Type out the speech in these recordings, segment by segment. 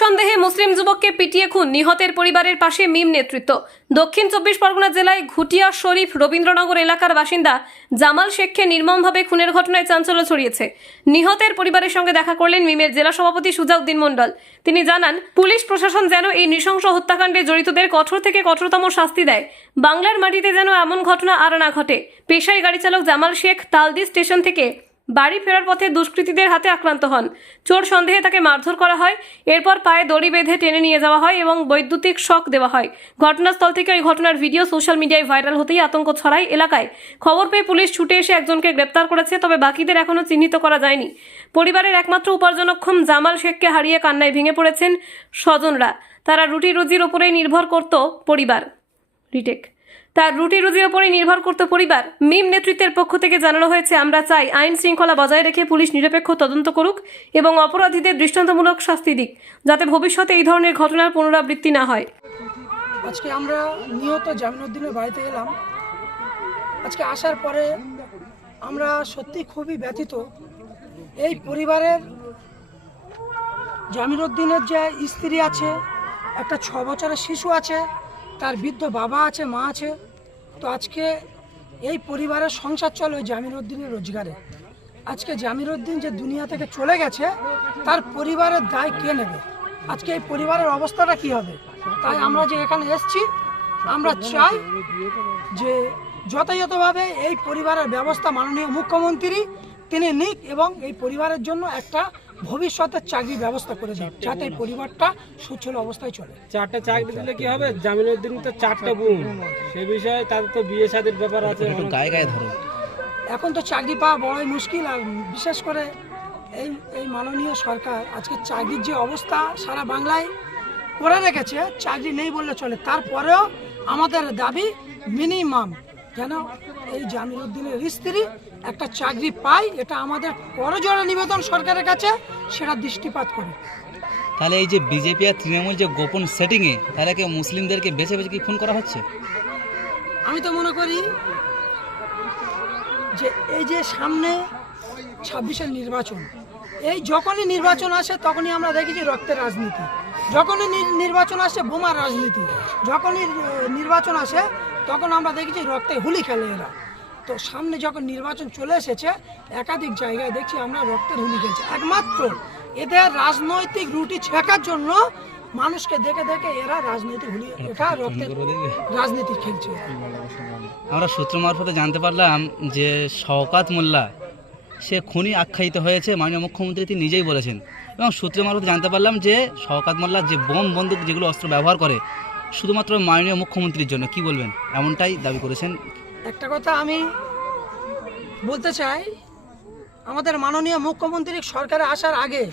সন্দেহে মুসলিম যুবককে পিটিয়ে খুন। নিহতের পরিবারের পাশে মিম নেতৃত্ব। দক্ষিণ চব্বিশ পরগনা জেলায় ঘুটিয়া শরীফ রবীন্দ্রনগর এলাকার বাসিন্দা জামাল শেখকে নির্মমভাবে খুনের ঘটনায় চাঞ্চল্য ছড়িয়েছে। নিহতের পরিবারের সঙ্গে দেখা করলেন মিমের জেলা সভাপতি সুজাউদ্দিন মণ্ডল। তিনি জানান, পুলিশ প্রশাসন যেন এই নৃশংস হত্যাকাণ্ডে জড়িতদের কঠোর থেকে কঠোরতম শাস্তি দেয়। বাংলার মাটিতে যেন এমন ঘটনা আর না ঘটে। পেশায় গাড়ি চালক জামাল শেখ তালদি স্টেশন থেকে বাড়ি ফেরার পথে দুষ্কৃতীদের হাতে আক্রান্ত হন। চোর সন্দেহে তাকে মারধর করা হয়। এরপর পায়ে দড়ি বেঁধে টেনে নিয়ে যাওয়া হয় এবং বৈদ্যুতিক শক দেওয়া হয়। ঘটনাস্থল থেকে ওই ঘটনার ভিডিও সোশ্যাল মিডিয়ায় ভাইরাল হতেই আতঙ্ক ছড়ায় এলাকায়। খবর পেয়ে পুলিশ ছুটে এসে একজনকে গ্রেপ্তার করেছে, তবে বাকিদের এখনও চিহ্নিত করা যায়নি। পরিবারের একমাত্র উপার্জনক্ষম জামাল শেখকে হারিয়ে কান্নায় ভেঙে পড়েছেন স্বজনরা। তারা রুটি রুজির ওপরেই নির্ভর করত পরিবার। রিটেক। তার রুটি রুজির ওপরে নির্ভর করত পরিবার। মিম নেতৃত্বের পক্ষ থেকে জানানো হয়েছে, আমরা চাই আইন শৃঙ্খলা বজায় রেখে পুলিশ নিরপেক্ষ তদন্ত করুক এবং অপরাধীদের দৃষ্টান্তমূলক শাস্তি দিক, যাতে ভবিষ্যতে এই ধরনের ঘটনার পুনরাবৃত্তি না হয়। আজকে আমরা নিহত জামিনুদ্দিনের বাড়িতে এলাম। আজকে আসার পরে আমরা সত্যি খুবই ব্যথিত। এই পরিবারের জামিনুদ্দিনের যে স্ত্রী আছে, একটা ছ বছরের শিশু আছে তার বৃদ্ধ বাবা আছে, মা আছে। তো আজকে এই পরিবারের সংসার চলে ওই জামিনুদ্দিনের রোজগারে। আজকে জামিনুদ্দিন যে দুনিয়া থেকে চলে গেছে, তার পরিবারের দায় কে নেবে? আজকে এই পরিবারের অবস্থাটা কি হবে? তাই আমরা যে এখানে এসছি, আমরা চাই যে যথাযথভাবে এই পরিবারের ব্যবস্থা মাননীয় মুখ্যমন্ত্রী তিনি নিক এবং এই পরিবারের জন্য একটা ভবিষ্যতের চাকরির ব্যবস্থা করে দিন যাতে এই পরিবারটা সুচ্ছল অবস্থায় চলে। চারটে চাকরি দিলে কি হবে? জামিনুদ্দিন তো চারটে বোন সে বিষয়ে তাদের তো বিয়ে শাদীর ব্যাপার আছে। একটু গায়ে গায়ে ধরো। এখন তো চাকরি পাওয়া বড়ই মুশকিল আর বিশেষ করে এই এই মাননীয় সরকার আজকে চাকরির যে অবস্থা সারা বাংলায় করে রেখেছে চাকরি নেই বললে চলে। তারপরেও আমাদের দাবি মিনিমাম যেন এই জামিরুদ্দিনের স্ত্রী একটা চাকরি পায় এটা আমাদের করজোড়ে নিবেদন সরকারের কাছে সেটা দৃষ্টিপাত করে। তাহলে এই যে বিজেপি আর তৃণমূল যে গোপন সেটিংয়ে তাহলে কি মুসলিমদেরকে বেছে বেছে কি খুন করা হচ্ছে? আমি তো মনে করি যে এই যে সামনে ছাব্বিশের নির্বাচন এই যখনই নির্বাচন আসে তখনই আমরা দেখি যে রক্তের রাজনীতি। যখনই নির্বাচন আসে বোমার রাজনীতি। যখনই নির্বাচন আসে তখন আমরা দেখি যে রক্তে হুলি খেলে এরা। তো সামনে যখন নির্বাচন চলে এসেছে একাধিক জায়গায় দেখছি আমরা রক্তের হুলি খেলছি। একমাত্র এদের রাজনৈতিক রুটি ছেঁকার জন্য মানুষকে দেখে দেখে এরা রাজনৈতিক হুলি এটা রক্তের রাজনীতি খেলছে আমরা সূত্র মারফতে জানতে পারলাম যে শওকাত মোল্লা সে খুনি আখ্যায়িত হয়েছে মাননীয় মুখ্যমন্ত্রী তিনি নিজেই বলেছেন। এবং সূত্র মারফতে জানতে পারলাম যে শওকাত মোল্লা যে বোম বন্দুক যেগুলো অস্ত্র ব্যবহার করে শুধুমাত্র মাননীয় মুখ্যমন্ত্রীর জন্য কি বলবেন? এমনটাই দাবি করেছেন একটা কথা আমি বলতে চাই, আমাদের মাননীয় মুখ্যমন্ত্রী সরকারে আসার আগে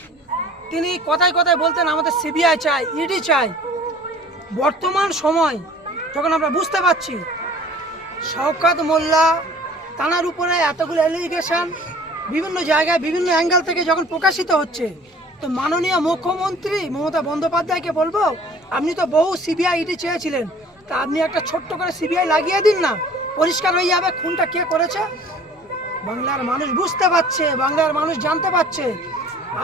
তিনি কথায় কথায় বলতেন, আমাদের সিবিআই চাই ইডি চাই বর্তমান সময় যখন আমরা বুঝতে পারছি, শওকাত মোল্লা তানার উপরে এতগুলো অ্যালিগেশন বিভিন্ন জায়গায় বিভিন্ন অ্যাঙ্গেল থেকে যখন প্রকাশিত হচ্ছে, তো মাননীয় মুখ্যমন্ত্রী মমতা বন্দ্যোপাধ্যায়কে বলব, আপনি তো বহু সিবিআই ইডি চেয়েছিলেন, তা আপনি একটা ছোট্ট করে সিবিআই লাগিয়ে দিন না। পরিষ্কার হয়ে যাবে খুনটা কে করেছে? বাংলার মানুষ বুঝতে পারছে বাংলার মানুষ জানতে পারছে।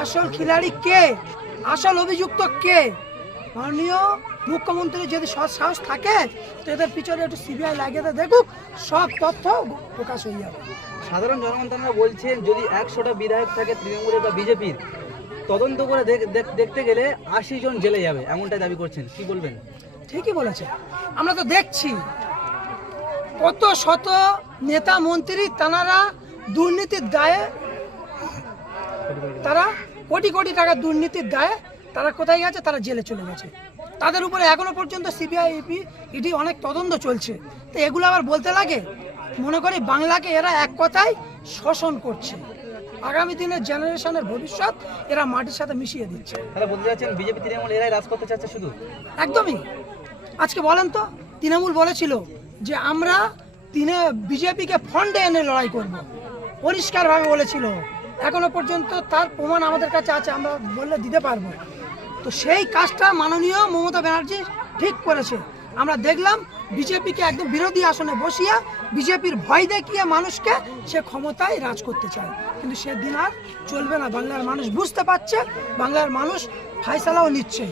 আসল খিলাড়ি কে? আসল অভিযুক্ত কে? মাননীয় মুখ্যমন্ত্রী যদি সৎ সাহস থাকে তো এদের পিছনে একটু সিবিআই লাগিয়ে দেখুক সব তথ্য প্রকাশ হয়ে যাবে। সাধারণ জনগণ তারা বলছেন যদি একশোটা বিধায়ক থাকে তৃণমূলের বা বিজেপির তদন্ত করে দেখতে গেলে আশি জন জেলে যাবে এমনটাই দাবি করছেন। কি বলবেন? ঠিকই বলেছে। আমরা তো দেখছি। কত শত নেতা মন্ত্রী তানারা দুর্নীতির দায়ে তারা কোটি কোটি টাকা দুর্নীতির দায়ে তারা কোথায় গেছে? তারা জেলে চলে গেছে। তাদের উপরে এখনও পর্যন্ত সিবিআই ইপি ইডি অনেক তদন্ত চলছে। তো এগুলো আবার বলতে লাগে? মনে করি বাংলাকে এরা এক কথায় শোষণ করছে। আগামী দিনের জেনারেশনের ভবিষ্যৎ এরা মাটির সাথে মিশিয়ে দিচ্ছে। তাহলে বলতে চাচ্ছেন বিজেপি তৃণমূল এরাই রাজ করতে চাচ্ছে শুধু? একদমই। আজকে বলেন তো তৃণমূল বলেছিল যে আমরা তিনে বিজেপিকে ফন্ডে এনে লড়াই করব। পরিষ্কারভাবে বলেছিল। এখনও পর্যন্ত তার প্রমাণ আমাদের কাছে আছে, আমরা বললে দিতে পারব। তো সেই কাজটা মাননীয় মমতা ব্যানার্জি ঠিক করেছে। আমরা দেখলাম বিজেপিকে একদম বিরোধী আসনে বসিয়ে বিজেপির ভয় দেখিয়ে মানুষকে সে ক্ষমতায় রাজ করতে চায়। কিন্তু সে দিন আর চলবে না। বাংলার মানুষ বুঝতে পারছে, বাংলার মানুষ ফাইসালাও নিচ্ছে।